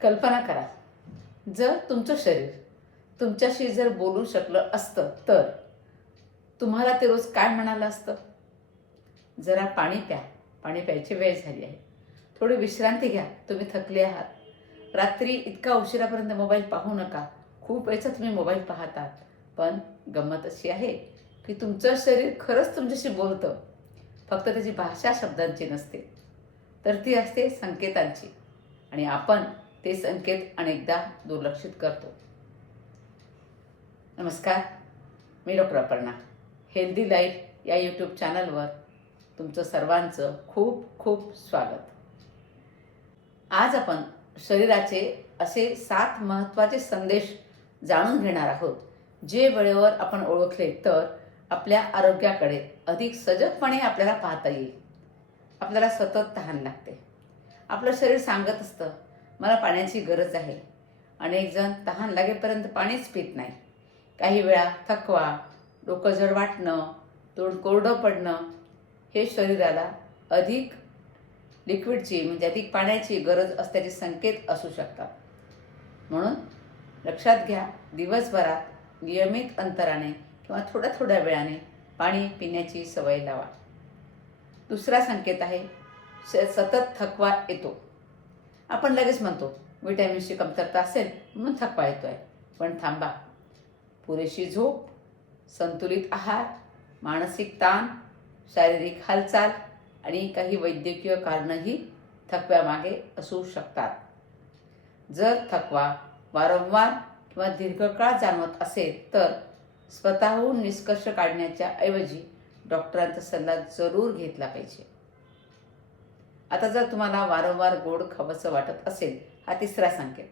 कल्पना करा, जर तुमचं शरीर तुमच्याशी जर बोलू शकलं असतं तर तुम्हाला ते रोज काय म्हणालं असतं? जरा पाणी प्या, पाणी प्यायची वेळ झाली आहे. थोडी विश्रांती घ्या, तुम्ही थकले आहात. रात्री इतका उशिरापर्यंत मोबाईल पाहू नका. खूप वेळचा तुम्ही मोबाईल पाहतात. पण गंमत अशी आहे की तुमचं शरीर खरंच तुमच्याशी बोलतं. फक्त त्याची भाषा शब्दांची नसते, तर ती असते संकेतांची. आणि आपण ते संकेत अनेकदा दुर्लक्षित करतो. नमस्कार, मी डॉक्टर अपर्णा. हेल्दी लाईफ या यूट्यूब चॅनलवर तुमचं सर्वांचं खूप खूप स्वागत. आज आपण शरीराचे असे 7 महत्त्वाचे संदेश जाणून घेणार आहोत, जे वेळेवर आपण ओळखले तर आपल्या आरोग्याकडे अधिक सजगपणे आपल्याला पाहता येईल. आपल्याला सतत तहान लागते. आपलं शरीर सांगत असतं, मला पाण्याची गरज आहे. अनेक जण तहान लागेपर्यंत पाणीच पित नाही. काही वेळा थकवा, डोकं जड वाटणं, तोंड कोरडं पडणं हे शरीराला अधिक लिक्विडची म्हणजे अधिक पाण्याची गरज असल्याचे संकेत असू शकतात. म्हणून लक्षात घ्या, दिवसभरात नियमित अंतराने किंवा थोड्या थोड्या वेळाने पाणी पिण्याची सवय लावा. दुसरा संकेत आहे सतत थकवा येतो. आपण लगेच म्हणतो विटॅमिन्सची कमतरता असेल म्हणून थकवा येतो आहे. पण थांबा, पुरेशी झोप, संतुलित आहार, मानसिक ताण, शारीरिक हालचाल आणि काही वैद्यकीय कारणंही थकव्यामागे असू शकतात. जर थकवा वारंवार किंवा दीर्घकाळ जाणवत असेल तर स्वतःहून निष्कर्ष काढण्याच्या ऐवजी डॉक्टरांचा सल्ला जरूर घेतला पाहिजे. आता जर तुम्हाला वारंवार गोड खावंसं वाटत असेल, हा तिसरा संकेत.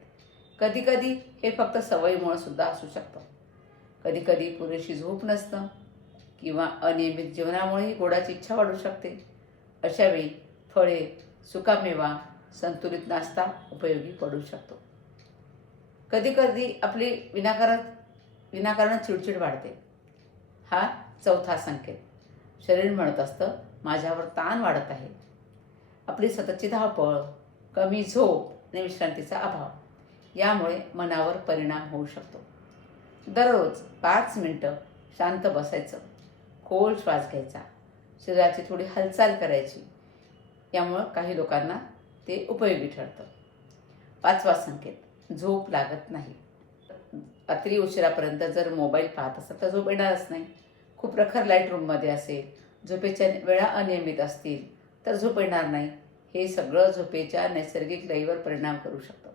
कधीकधी हे फक्त सवयीमुळे सुद्धा असू शकतं. कधीकधी पुरेशी झोप नसणं किंवा अनियमित जेवणामुळेही गोडाची इच्छा वाढू शकते. अशावेळी फळे, सुकामेवा, संतुलित नाश्ता उपयोगी पडू शकतो. कधीकधी आपली विनाकारण चिडचिड वाढते. हा चौथा संकेत. शरीर म्हणत असतं, माझ्यावर ताण वाढत आहे. आपली सततची धावपळ, कमी झोप आणि विश्रांतीचा अभाव यामुळे मनावर परिणाम होऊ शकतो. दररोज 5 मिनटं शांत बसायचं, खोल श्वास घ्यायचा, शरीराची थोडी हालचाल करायची. यामुळं काही लोकांना ते उपयोगी ठरतं. 5वा संकेत, झोप लागत नाही. रात्री उशिरापर्यंत जर मोबाईल पाहत असाल तर झोप येणारच नाही. खूप प्रखर लाईट रूममध्ये असेल, झोपेच्या वेळा अनियमित असतील तर झोप येणार नाही. हे सगळं झोपेच्या नैसर्गिक लयीवर परिणाम करू शकतं.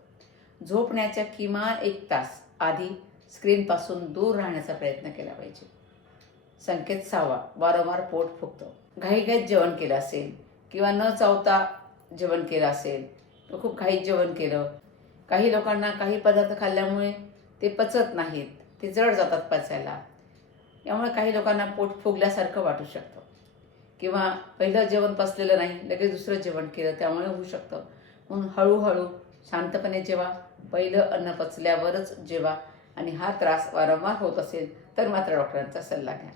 झोपण्याच्या किमान 1 तास आधी स्क्रीनपासून दूर राहण्याचा प्रयत्न केला पाहिजे. संकेत 6वा, वारंवार पोट फुगतं. घाईघाईत जेवण केलं असेल किंवा न चावता जेवण केलं असेल, खूप घाईत जेवण केलं. काही लोकांना काही पदार्थ खाल्ल्यामुळे ते पचत नाहीत, ते जड जातात पचायला. यामुळे काही लोकांना पोट फुगल्यासारखं वाटू शकतं. किंवा पहिलं जेवण पचलेलं नाही, लगेच दुसरं जेवण केलं, त्यामुळे होऊ शकतं. म्हणून हळूहळू शांतपणे जेवा, पहिलं अन्न पचल्यावरच जेवा. आणि हा त्रास वारंवार होत असेल तर मात्र डॉक्टरांचा सल्ला घ्या.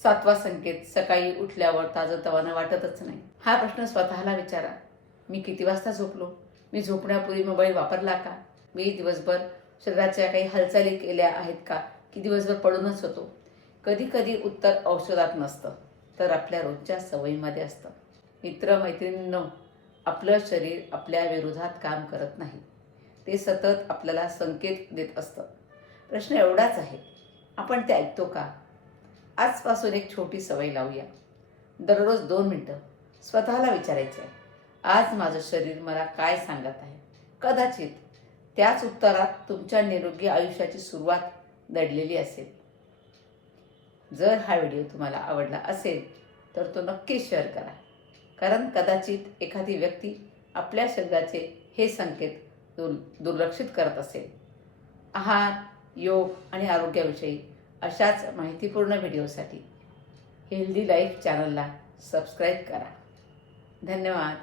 7वा संकेत, सकाळी उठल्यावर ताजंतवानं वाटतच नाही. हा प्रश्न स्वतःला विचारा. मी किती वाजता झोपलो? मी झोपण्यापूर्वी मोबाईल वापरला का? मी दिवसभर शरीराच्या काही हालचाली केल्या आहेत का? की दिवसभर पडूनच होतो? कधीकधी उत्तर औषधात नसतं, तर आपल्या रोजच्या सवयीमध्ये असतं. मित्रमैत्रिणींनो, आपलं शरीर आपल्या विरोधात काम करत नाही. ते सतत आपल्याला संकेत देत असतं. प्रश्न एवढाच आहे, आपण ते ऐकतो का? आजपासून एक छोटी सवय लावूया. दररोज 2 मिनटं स्वतःला विचारायचं आहे, आज माझं शरीर मला काय सांगत आहे? कदाचित त्याच उत्तरात तुमच्या निरोगी आयुष्याची सुरुवात दडलेली असेल. जर हा व्हिडिओ तुम्हाला आवडला असेल तर तो नक्की शेअर करा. कारण कदाचित एखादी व्यक्ती आपल्या शरीराचे हे संकेत दुर्लक्षित करत असेल. आहार, योग आणि आरोग्याविषयी अशाच माहितीपूर्ण व्हिडिओसाठी हेल्दी लाईफ चॅनलला सबस्क्राईब करा. धन्यवाद.